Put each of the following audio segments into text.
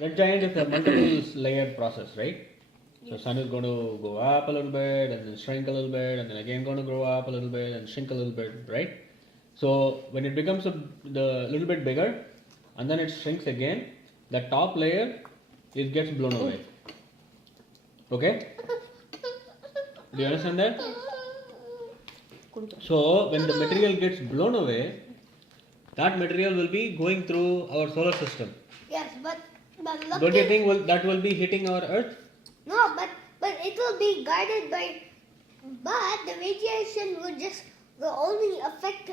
red giant is a multiple layered process, right? So sun is going to go up a little bit and then shrink a little bit and then again going to grow up a little bit and shrink a little bit, right? So when it becomes the little bit bigger and then it shrinks again, the top layer it gets blown away. Okay? Do you understand that? So when the material gets blown away, that material will be going through our solar system. Yes, but look. Don't you think that will be hitting our Earth? No, but it will be guided by. But the radiation will only affect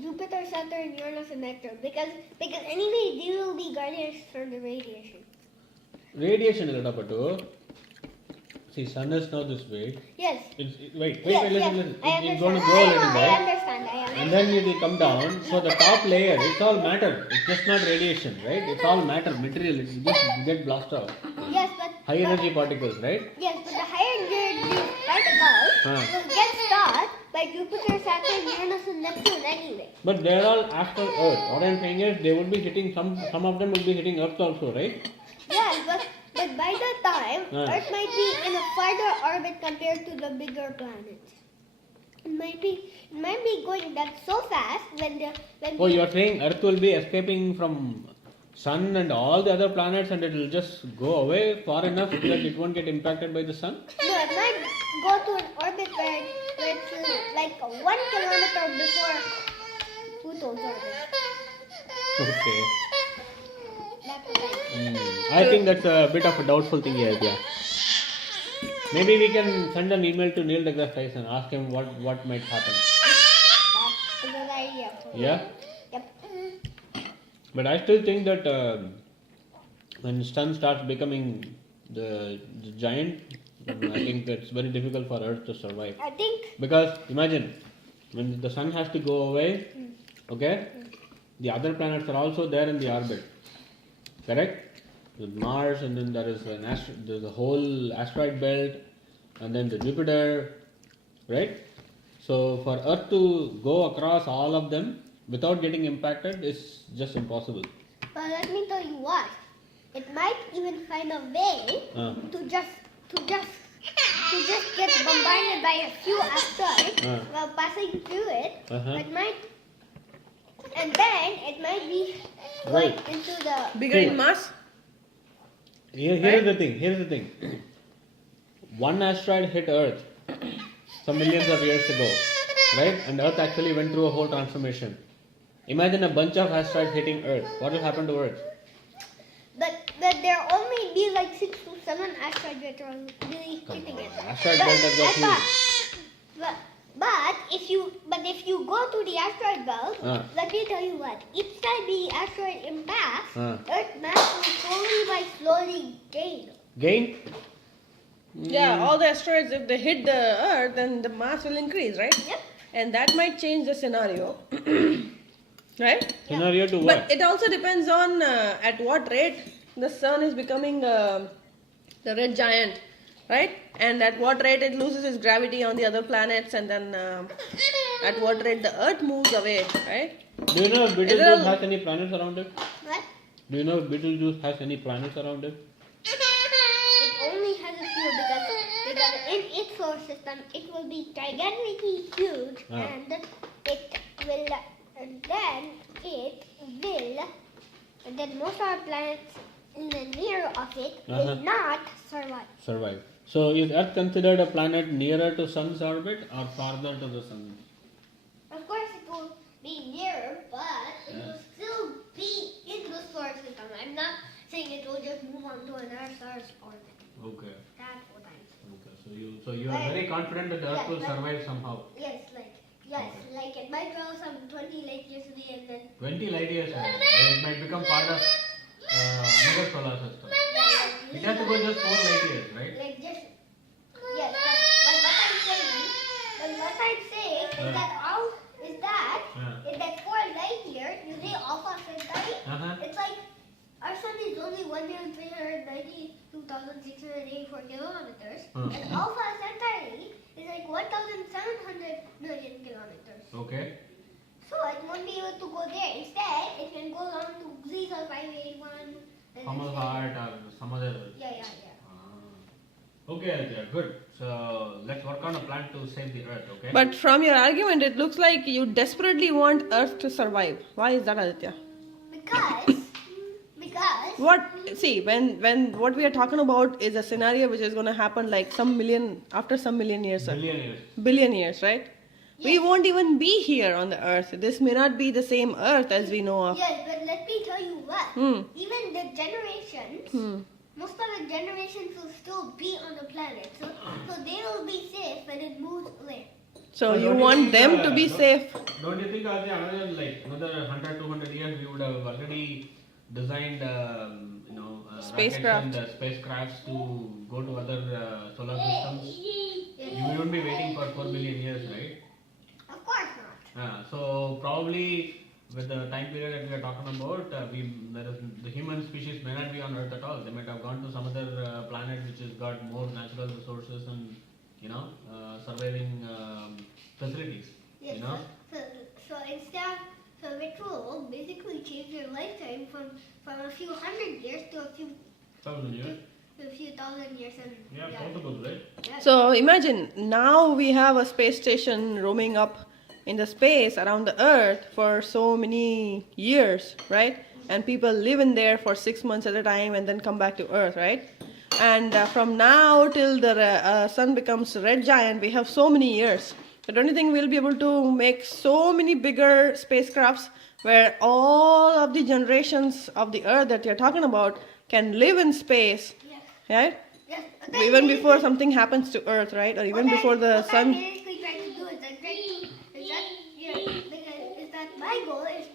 Jupiter, Saturn, Uranus, and Neptune because anyway they will be guided from the radiation. Radiation is not. See, sun is now this way. Yes. Wait, Yes, listen. I It's going to understand. grow a little I bit. understand. And then it will come down. So the top layer, it's all matter. It's just not radiation, right? It's all matter, material. It just get blasted off. Yes, but High energy particles, right? yes, but the higher energy particles will get stuck by Jupiter, Saturn, Uranus, and Neptune anyway. But they're all after Earth. What I'm saying is they would be hitting some of them will be hitting Earth also, right? Yes, but by that time, Earth might be in a farther orbit compared to the bigger planets. It might be going that so fast when You're saying Earth will be escaping from Sun and all the other planets and it will just go away far enough that it won't get impacted by the Sun? No, it might go to an orbit where it's like 1 kilometer before Pluto's orbit. Okay. That's what I think. I think that's a bit of a doubtful thing here, yeah. Maybe we can send an email to Neil deGrasse Tyson, ask him what might happen. That's a good idea. Yeah? Yep. But I still think that when sun starts becoming the giant, I think it's very difficult for Earth to survive. I think. Because imagine, when the sun has to go away, okay, the other planets are also there in the orbit. Correct? With Mars, and then there is there's a whole asteroid belt, and then the Jupiter, right? So for Earth to go across all of them without getting impacted is just impossible. But let me tell you what. It might even find a way to just get bombarded by a few asteroids while passing through it. It might, and then it might be going into the bigger in mass. Here's the thing. One asteroid hit Earth some millions of years ago, right? And Earth actually went through a whole transformation. Imagine a bunch of asteroids hitting Earth. What will happen to Earth? But there only be like 6 to 7 asteroids that are really hitting it. Asteroid belt has got huge. But if you go to the asteroid belt, let me tell you what. Each time the asteroid impacts, Earth mass will slowly gain. Gain? Yeah, all the asteroids, if they hit the Earth, then the mass will increase, right? Yep. And that might change the scenario. Right? Scenario to what? But it also depends on at what rate the sun is becoming the red giant, right? And at what rate it loses its gravity on the other planets, and then at what rate the Earth moves away, right? Do you know if Betelgeuse has any planets around it? What? Do you know if Betelgeuse has any planets around it? It only has a few because in its solar system it will be gigantically huge and then most of our planets in the near of it will not survive. So is Earth considered a planet nearer to Sun's orbit or farther to the Sun? Of course it will be nearer, but it will still be in the solar system. I'm not saying it will just move on to another star's orbit. Okay. That's what I'm saying. Okay. So you are very confident that the Earth will survive somehow. Yes, like it might travel some 20 light years away and then 20 light years away. It might become part of another solar system. It has to go just 4 light years, right? like just yes. But what I'm saying is that 4 light years using Alpha Centauri, it's like our sun is only 1,392,684 kilometers, and Alpha Centauri is like 1,700 million kilometers. Okay. So it won't be able to go there. Instead, it can go along Kamal Heart or some other. Yeah. Okay, Aditya, good. So let's work on a plan to save the earth, okay? But from your argument, it looks like you desperately want Earth to survive. Why is that, Aditya? Because What? See, when what we are talking about is a scenario which is going to happen like after some million years. Billion years. Billion years, right? We won't even be here on the Earth. This may not be the same Earth as we know of. yes, but let me tell you what. Even the generations, most of the generations will still be on the planet, so they will be safe when it moves away. So But you don't want think, them to be safe? Don't you think another 100, 200 years we would have already designed Spacecraft. rockets and spacecrafts to go to other solar systems? You wouldn't be waiting for 4 billion years, right? Of course not. So probably with the time period that we are talking about, the human species may not be on Earth at all. They might have gone to some other planet which has got more natural resources and surviving facilities. Yes, so it will basically change your lifetime from a few hundred years to a few 1,000 years. to a few thousand years. And Yeah, possible, right? Yeah. So imagine now we have a space station roaming up in the space around the Earth for so many years, right? And people live in there for 6 months at a time and then come back to Earth, right? And from now till the sun becomes red giant, we have so many years. But don't you think we'll be able to make so many bigger spacecrafts where all of the generations of the Earth that you're talking about can live in space, Yes. right? Yes. Even before something happens to Earth, right? Or even before the What sun. I'm basically trying to do is that my goal is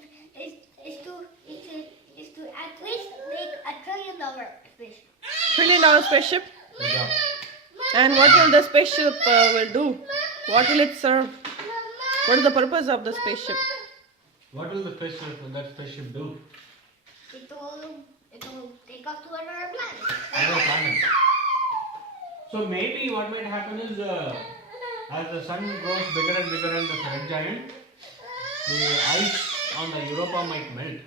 to at least make $1 trillion spaceship. $1 trillion spaceship? Good job. And what will the spaceship will do? What will it serve? What is the purpose of the spaceship? What will that spaceship do? It will take us to another planet. Another planet. So maybe what might happen is as the sun grows bigger and bigger and the red giant, the ice on the Europa might melt.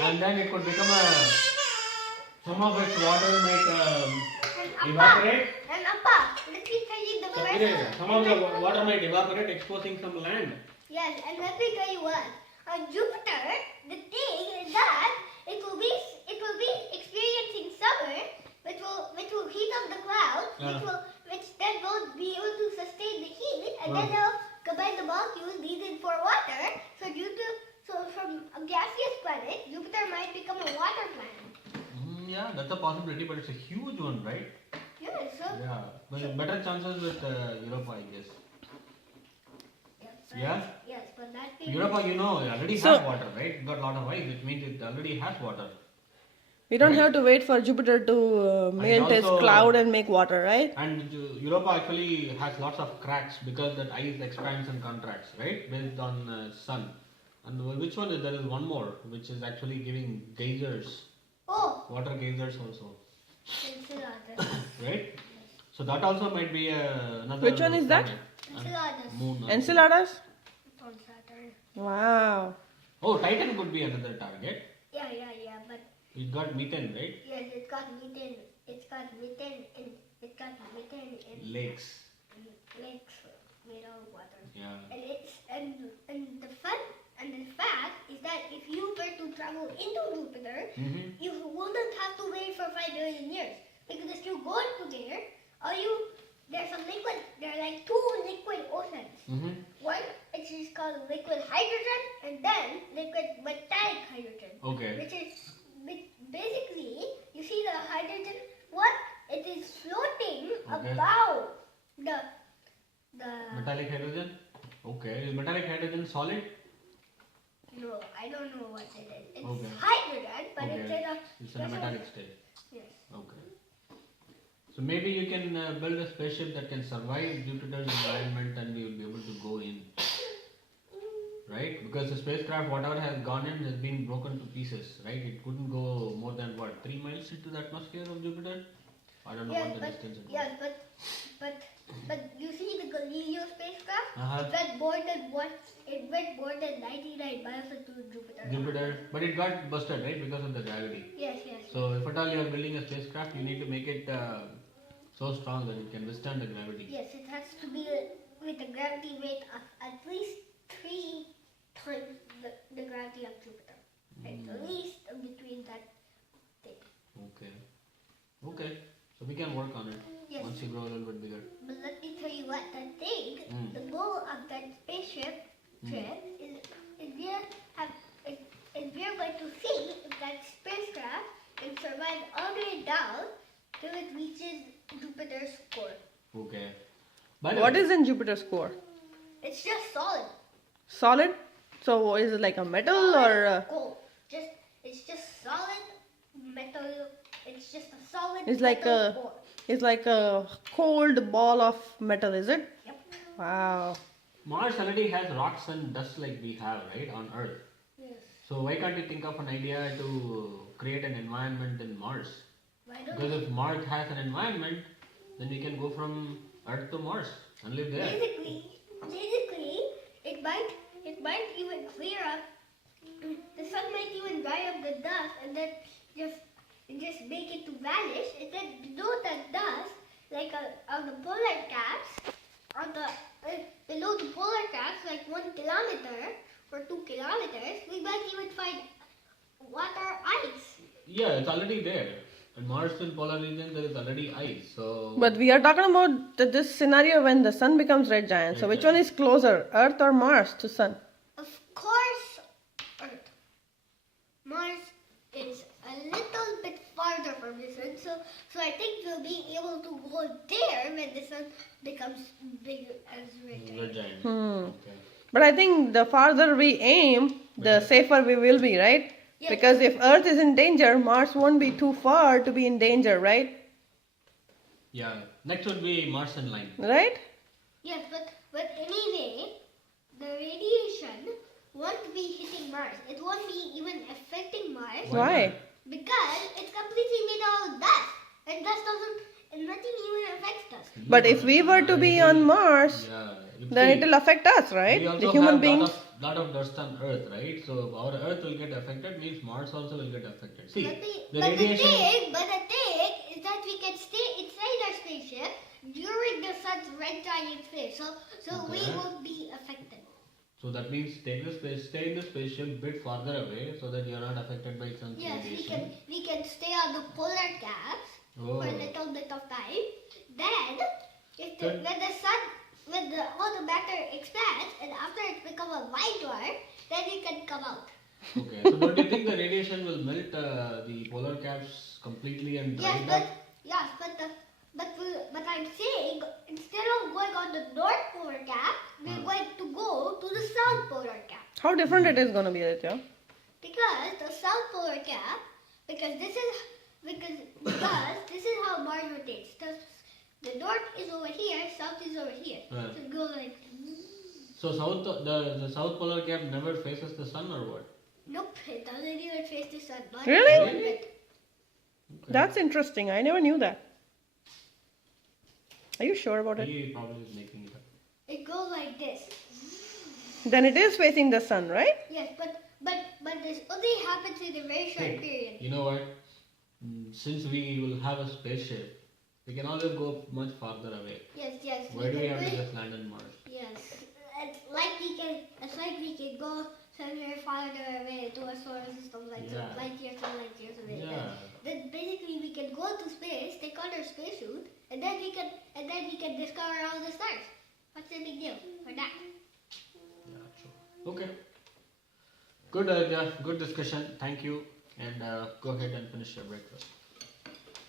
And then it could become some of its water might evaporate. And Appa, let me tell you the first. Some of the water might evaporate, exposing some land. Yes, and let me tell you what. On Jupiter, the thing is that it will be experiencing summer, which will heat up the clouds, which then won't be able to sustain the heat, and then they'll combine the molecules needed for water. So from a gaseous planet, Jupiter might become a water planet. Yeah, that's a possibility, but it's a huge one, right? Yes, so. Yeah, but better chances with Europa, I guess. Yeah? Yes, but that thing. Europa, already has water, right? It got a lot of ice, which means it already has water. We don't have to wait for Jupiter to melt its also- cloud and make water, right? And Europa actually has lots of cracks because that ice expands and contracts, right? Based on sun. And which one is there is one more, which is actually giving geysers, Oh, water geysers also, Enceladus. right? So that also might be another. Which one is that? planet. Enceladus. Moon. Enceladus? It's on Saturn. Wow. Oh, Titan could be another target. Yeah, but It got methane, right? yes, it's got methane. It's got methane in Lakes. lakes made of water. Yeah. And the fact is that if you were to travel into Jupiter, Mm-hmm. you wouldn't have to wait for 5 billion years. Because if you go into there, there's some liquid, there are like 2 liquid oceans. Mm-hmm. One, which is called liquid hydrogen, and then liquid metallic hydrogen. Okay. Which basically, you see the hydrogen, it is floating Okay. above the Metallic hydrogen. Okay. Is metallic hydrogen solid? no, I don't know what it is. It's Okay. hydrogen, but Okay. it's It's in a metallic state. Yes. Okay. So maybe you can build a spaceship that can survive Jupiter's environment and we will be able to go in. Right? Because the spacecraft, whatever has gone in, has been broken to pieces, right? It couldn't go more than 3 miles into the atmosphere of Jupiter? I don't know what the distance it was. Yes, but But you see the Galileo spacecraft? Uh-huh. It went more than 99 miles into Jupiter. Jupiter, but it got busted, right, because of the gravity. Yes, yes. So if at all you are building a spacecraft, you need to make it so strong that it can withstand the gravity. Yes, it has to be with a gravity weight of at least 3 times the gravity of Jupiter. At least between that thing. Okay. Okay. So we can work on it Yes. once you grow a little bit bigger. But let me tell you what, that thing, the goal of that spaceship trip is we're going to see if that spacecraft can survive all the way down till it reaches Jupiter's core. Okay. By the What way, is in Jupiter's core? It's just solid. Solid? So is it like a metal or? Gold. It's just solid metal. It's just a solid It's like metal a- core. It's like a cold ball of metal, is it? Yep. Wow. Mars already has rocks and dust like we have, right, on Earth. Yes. So why can't you think of an idea to create an environment in Mars? Why don't Because if Mars has an environment, then we can go from Earth to Mars and live there. Basically, it might even clear up. The sun might even dry up the dust and then just make it to vanish. And then below that dust, like on the polar caps, below the polar caps, like 1 kilometer or 2 kilometers, we might even find water ice. Yeah, it's already there. In Mars and polar region, there is already ice. So But we are talking about this scenario when the sun becomes red giant. So Red which one is closer, Earth or Mars to sun? Of course, Earth. Mars is a little bit farther from the sun, so I think we'll be able to go there when the sun becomes bigger as red giant. red giant. Hmm. Okay. But I think the farther we aim, the safer we will be, right? Yes. Because if Earth is in danger, Mars won't be too far to be in danger, right? Yeah. Next would be Martian line. Right? Yes, but anyway, the radiation won't be hitting Mars. It won't be even affecting Mars Why? because it's completely made out of dust, and nothing even affects us. But if we were to be on Mars, Yeah. then it will affect us, We right? also The human have beings. lot of dust on Earth, right? So our Earth will get affected, means Mars also will get affected. See, the But the radiation. thing is that we can stay inside our spaceship during the sun's red giant phase, so we Okay. won't be affected. So that means stay in the spaceship bit farther away, so that you are not affected by sun's Yes, radiation. we can stay on the polar caps Oh. for a little bit of time. Then, Good. when all the matter expands and after it's become a white dwarf, then it can come out. Okay. So don't you think the radiation will melt the polar caps completely and dry Yes, it but up? yes, but I'm saying instead of going on the north polar cap, we're going to go to the south polar cap How different it is going to be, Aditya? because the south polar cap because this is how Mars rotates. The north is over here, south is over here. Yeah. So go like So the south polar cap never faces the sun or what? nope, it doesn't even face the sun. Not Really? even a bit. That's interesting. I never knew that. Are you sure about it? He probably is making it up. It goes like this. Then it is facing the sun, right? Yes, but this only happens in a very short period. You know what? Since we will have a spaceship, we can always go much farther away. Yes. Why do we have to can just land on Mars? Yes. It's like we can go somewhere farther away to a solar system, like Yeah. light years away. Yeah. Then basically we can go to space, take on our spacesuit, and then we can discover all the stars. What's the big deal for that? Yeah, true. Okay. Good, good discussion. Thank you. And go ahead and finish your breakfast.